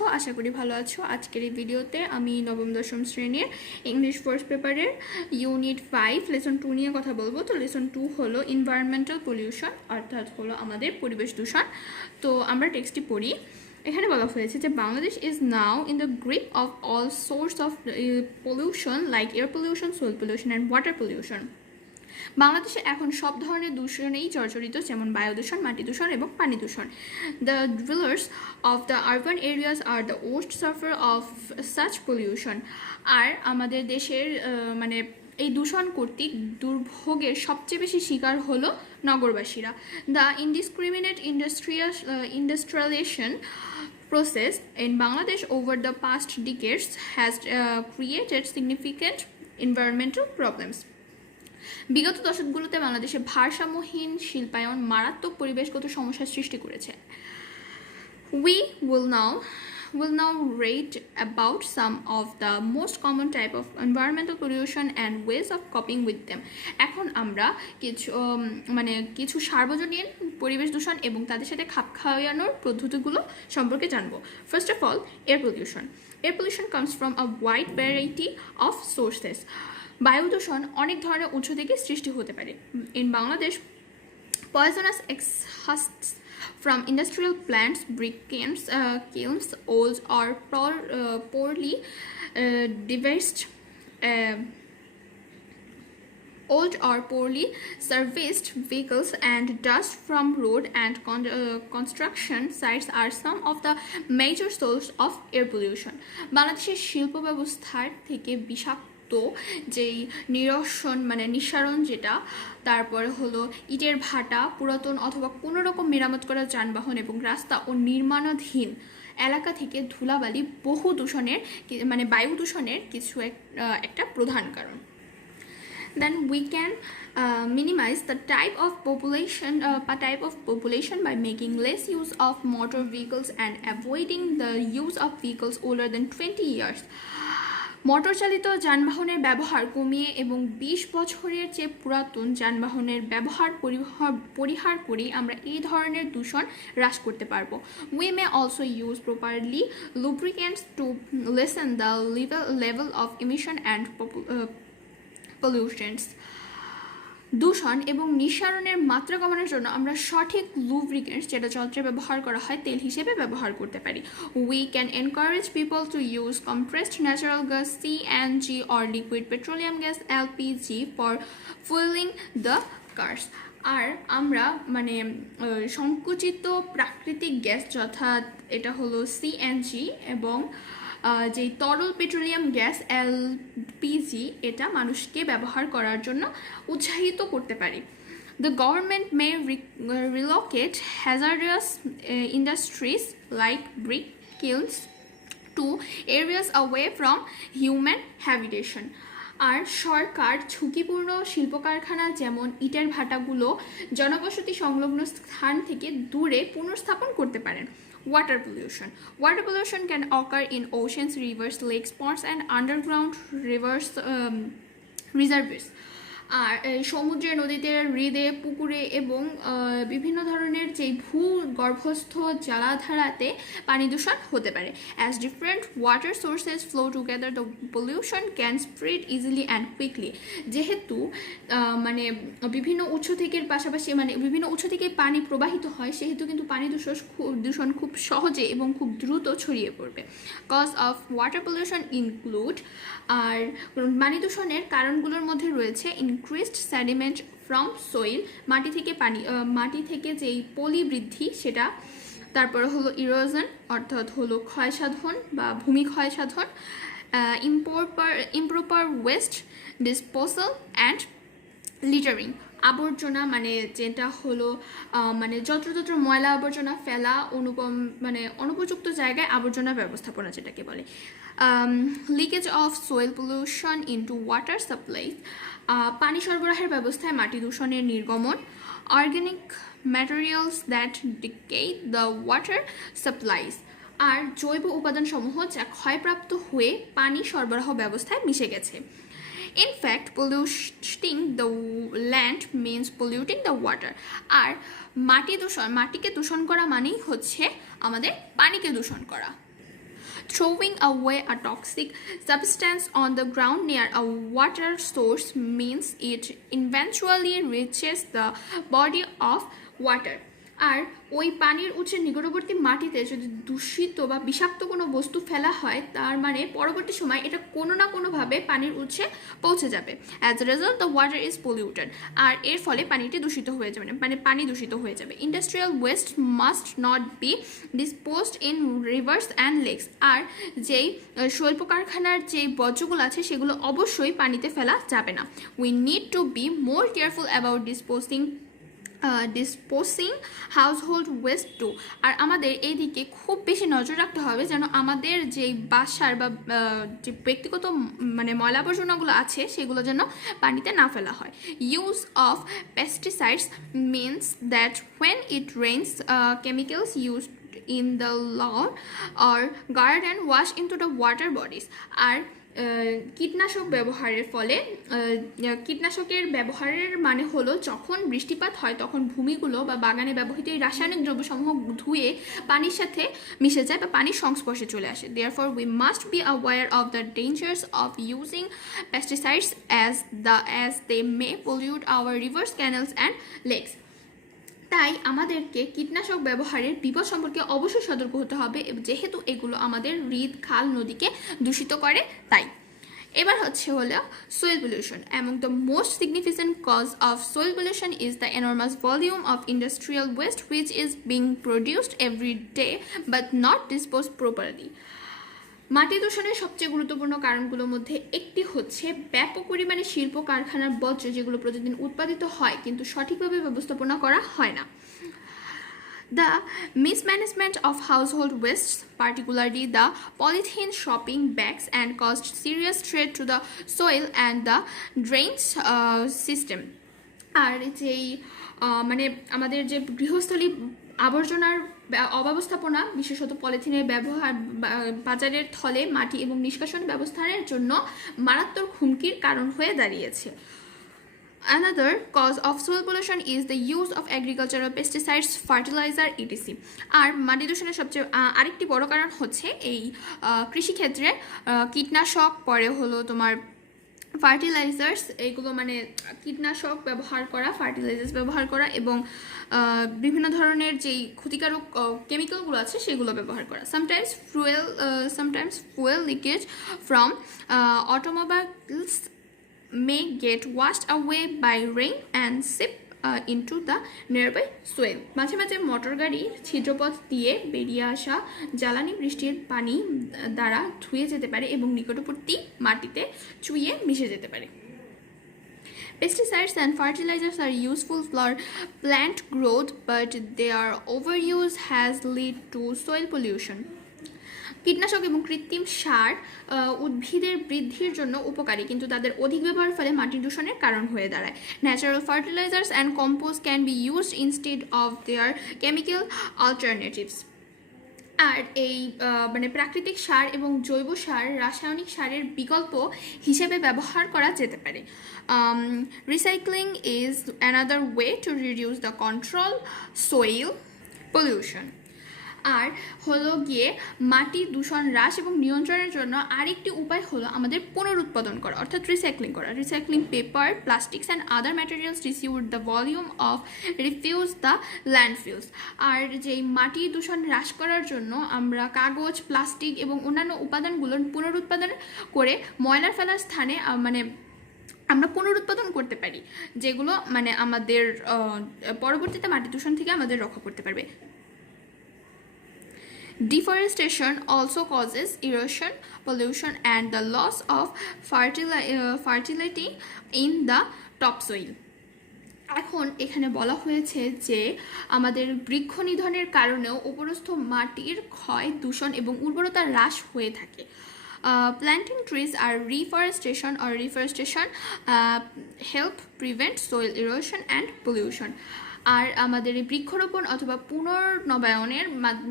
আছো? আশা করি ভালো আছো। আজকের এই ভিডিওতে আমি নবম দশম শ্রেণীর ইংলিশ ফার্স্ট পেপারের ইউনিট 5 লেসন 2 নিয়ে কথা বলবো। তো লেসন 2 হলো এনভায়রনমেন্টাল পলিউশন, অর্থাৎ হলো আমাদের পরিবেশ দূষণ। তো আমরা টেক্সটটি পড়ি। এখানে বলা হয়েছে যে Bangladesh is now in the grip of all source of pollution like air pollution, soil pollution and water pollution. বাংলাদেশে এখন সব ধরনের দূষণেই জর্জরিত, যেমন বায়ু দূষণ, মাটি দূষণ এবং পানি দূষণ। The dwellers of the urban areas are the worst suffer of such pollution. আর আমাদের দেশের মানে এই দূষণ কর্তৃক দুর্ভোগের সবচেয়ে বেশি শিকার হলো নগরবাসীরা। The indiscriminate industrialisation process in Bangladesh over the past decades has created significant environmental problems. বিগত দশকগুলোতে বাংলাদেশে ভারসাম্যহীন শিল্পায়ন মারাত্মক পরিবেশগত সমস্যার সৃষ্টি করেছে। We will now read about some of the most common type of environmental pollution and ways of coping with them. এখন আমরা কিছু সার্বজনীন পরিবেশ দূষণ এবং তাদের সাথে খাপ খাওয়ানোর পদ্ধতিগুলো সম্পর্কে জানবো। First of all, air pollution. Air pollution comes from a wide variety of sources. বায়ু দূষণ অনেক ধরনের উৎস থেকে সৃষ্টি হতে পারে। In Bangladesh, poisonous exhausts from industrial plants, brick kilns, old or poorly serviced vehicles and dust from road and construction sites are some of the major source of air pollution. বাংলাদেশের শিল্প ব্যবস্থার থেকে বিষাক্ত যেই নিঃসারণ যেটা, তারপরে হলো ইটের ভাটা, পুরাতন অথবা কোনো রকম মেরামত করা যানবাহন এবং রাস্তা ও নির্মাণাধীন এলাকা থেকে ধুলাবালি বহু দূষণের বায়ু দূষণের কিছু একটা প্রধান কারণ। Then we can minimize the type of population by making less use of motor vehicles and avoiding the use of vehicles older than 20 years. Motor চালিত যানবাহনের ব্যবহার কমিয়ে এবং 20 বছরের চেয়ে পুরাতন যানবাহনের ব্যবহার পরিহার করে আমরা এই ধরনের দূষণ হ্রাস করতে পারবো। We may also use properly lubricants to lessen the level of emission and pollutants. দূষণ এবং নিঃসারণের মাত্রা কমানোর জন্য আমরা সঠিক লুব্রিকেন্টস, যেটা যন্ত্রে ব্যবহার করা হয় তেল হিসেবে ব্যবহার করতে পারি। We can encourage people to use compressed natural gas CNG or liquid petroleum gas LPG for fueling the cars. আর আমরা সংকুচিত প্রাকৃতিক গ্যাস, যথা এটা হলো সিএনজি, এবং যে তরল পেট্রোলিয়াম গ্যাস এলপিজি, এটা মানুষকে ব্যবহার করার জন্য উৎসাহিত করতে পারি। The government may relocate hazardous industries like brick kilns to areas away from human habitation. আর সরকার ঝুঁকিপূর্ণ শিল্প কারখানা যেমন ইটের ভাটাগুলো জনবসতি সংলগ্ন স্থান থেকে দূরে পুনর্স্থাপন করতে পারেন। Water pollution. Water pollution can occur in oceans, rivers, lakes, ponds and underground reservoirs. আর সমুদ্রে, নদীতে, হ্রদে, পুকুরে এবং বিভিন্ন ধরনের যে ভূগর্ভস্থ জলাধারাতে পানি দূষণ হতে পারে। As different water sources flow together, the pollution can spread easily and quickly. যেহেতু বিভিন্ন উৎস থেকে পাশাপাশি বিভিন্ন উৎস থেকে পানি প্রবাহিত হয়, সেহেতু কিন্তু পানি দূষণ খুব সহজে এবং খুব দ্রুত ছড়িয়ে পড়বে। Cause of water pollution include, আর পানি দূষণের কারণগুলোর মধ্যে রয়েছে increased sediment from soil, মাটি থেকে যেই পলি বৃদ্ধি সেটা, তারপরে হলো ইরোশন অর্থাৎ হলো ক্ষয়সাধন বা ভূমি ক্ষয়সাধন, improper waste disposal and littering, আবর্জনা যেটা হলো যত্রতত্র ময়লা আবর্জনা ফেলা, অনুপযুক্ত জায়গায় আবর্জনা ব্যবস্থাপনা যেটাকে বলে। Leakage of soil pollution into water supply, পানি সরবরাহের ব্যবস্থায় মাটি দূষণের নির্গমন। Organic materials that decay the water supplies, আর জৈব উপাদানসমূহ যা ক্ষয়প্রাপ্ত হয়ে পানি সরবরাহ ব্যবস্থায় মিশে গেছে। In fact, polluting the land means polluting the water. আর মাটিকে দূষণ করা মানেই হচ্ছে আমাদের পানিকে দূষণ করা। Throwing away a toxic substance on the ground near a water source means it eventually reaches the body of water. আর ওই পানির উৎসের নিকটবর্তী মাটিতে যদি দূষিত বা বিষাক্ত কোনো বস্তু ফেলা হয় তার মানে পরবর্তী সময় এটা কোনো না কোনোভাবে পানির উৎসে পৌঁছে যাবে। As a result the water is polluted, আর এর ফলে পানিটি দূষিত হয়ে যাবে, মানে পানি দূষিত হয়ে যাবে। Industrial waste must not be disposed in rivers and lakes, আর যেই শিল্প কারখানার যেই বর্জ্যগুলো আছে সেগুলো অবশ্যই পানিতে ফেলা যাবে না। We need to be more careful about disposing household waste too, আর আমাদের এই দিকে খুব বেশি নজর রাখতে হবে যেন আমাদের যে বাসার বা যে ব্যক্তিগত মানে ময়লা আবর্জনাগুলো আছে সেগুলো যেন পানিতে না ফেলা হয়। Use of pesticides means that when it rains chemicals use in the lawn or garden wash into the water bodies, আর কীটনাশক ব্যবহারের ফলে কীটনাশকের ব্যবহারের মানে হলো যখন বৃষ্টিপাত হয় তখন ভূমিগুলো বা বাগানে ব্যবহৃত এই রাসায়নিক দ্রব্যসমূহ ধুয়ে পানির সাথে মিশে যায় বা পানির সংস্পর্শে চলে আসে। Therefore we must be aware of the dangers of using pesticides as they may pollute our rivers, canals and lakes. তাই আমাদেরকে কীটনাশক ব্যবহারের বিপদ সম্পর্কে অবশ্যই সতর্ক হতে হবে যেহেতু এগুলো আমাদের হ্রদ, খাল, নদীকে দূষিত করে। তাই এবার হলো soil pollution. Among the most significant cause of soil pollution is the enormous volume of industrial waste which is being produced every day but not disposed properly. মাটি দূষণের সবচেয়ে গুরুত্বপূর্ণ কারণগুলোর মধ্যে একটি হচ্ছে ব্যাপক পরিমাণে শিল্প কারখানার বর্জ্য যেগুলো প্রতিদিন উৎপাদিত হয় কিন্তু সঠিকভাবে ব্যবস্থাপনা করা হয় না। The mismanagement of household wastes, particularly the polythene shopping bags, and caused serious threat to the soil and the drainage system. আর যেই মানে আমাদের যে গৃহস্থলী আবর্জনার অব্যবস্থাপনা, বিশেষত পলিথিনের ব্যবহার বাজারের থলে মাটি এবং নিষ্কাশন ব্যবস্থার জন্য মারাত্মক হুমকির কারণ হয়ে দাঁড়িয়েছে। Another cause of soil pollution is the use of agricultural pesticides, fertilizer, etc. আর মাটি দূষণের সবচেয়ে আরেকটি বড় কারণ হচ্ছে এই কৃষিক্ষেত্রে কীটনাশক, পরে হলো তোমার ফার্টিলাইজার্স, এইগুলো মানে কীটনাশক ব্যবহার করা, ফার্টিলাইজার্স ব্যবহার করা এবং বিভিন্ন ধরনের যেই ক্ষতিকারক কেমিক্যালগুলো আছে সেগুলো ব্যবহার করা। Sometimes fuel leakage from automobiles may get washed away by rain and seep into the nearby soil. মাঝে মাঝে মোটর গাড়ি ছিদ্রপথ দিয়ে বেরিয়ে আসা জ্বালানি বৃষ্টির পানি দ্বারা ধুয়ে যেতে পারে এবং নিকটবর্তী মাটিতে চুইয়ে মিশে যেতে পারে। Pesticides and fertilizers are useful for plant growth, but their overuse has led to soil pollution. কীটনাশক এবং কৃত্রিম সার উদ্ভিদের বৃদ্ধির জন্য উপকারী কিন্তু তাদের অধিক ব্যবহারের ফলে মাটি দূষণের কারণ হয়ে দাঁড়ায়। Natural fertilisers and compost can be used instead of their chemical alternatives. আর এই মানে প্রাকৃতিক সার এবং জৈব সার রাসায়নিক সারের বিকল্প হিসেবে ব্যবহার করা যেতে পারে। Recycling is another way to reduce the control soil pollution. আর হলো গিয়ে মাটি দূষণ হ্রাস এবং নিয়ন্ত্রণের জন্য আরেকটি উপায় হলো আমাদের পুনরুৎপাদন করা অর্থাৎ রিসাইক্লিং করা। Recycling paper, plastics and other materials reused the volume of refuse the landfills. আর যেই মাটি দূষণ হ্রাস করার জন্য আমরা কাগজ, প্লাস্টিক এবং অন্যান্য উপাদানগুলোর পুনরুৎপাদন করে ময়লা ফেলার স্থানে মানে আমরা পুনরুৎপাদন করতে পারি, যেগুলো মানে আমাদের পরবর্তীতে মাটি দূষণ থেকে আমাদের রক্ষা করতে পারবে। Deforestation also causes erosion, pollution, and the loss of fertility in the topsoil. এখন এখানে বলা হয়েছে যে আমাদের বৃক্ষ নিধনের কারণেও উপরস্থ মাটির ক্ষয়, দূষণ এবং উর্বরতা হ্রাস হয়ে থাকে। Planting trees are reforestation help prevent soil erosion and pollution. আর আমাদের এই বৃক্ষরোপণ অথবা পুনর্নবায়নের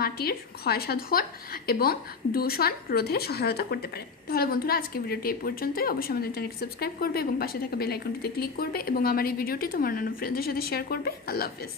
মাটির ক্ষয়সাধন এবং দূষণ রোধে সহায়তা করতে পারে। তাহলে বন্ধুরা আজকে ভিডিওটি এই পর্যন্তই। অবশ্যই আমাদের চ্যানেলটি সাবস্ক্রাইব করবে এবং পাশে থাকা বেল আইকনটিতে ক্লিক করবে এবং আমার এই ভিডিওটি তোমার অন্যান্য ফ্রেন্ডদের সাথে শেয়ার করবে। আল্লাহ হাফেজ।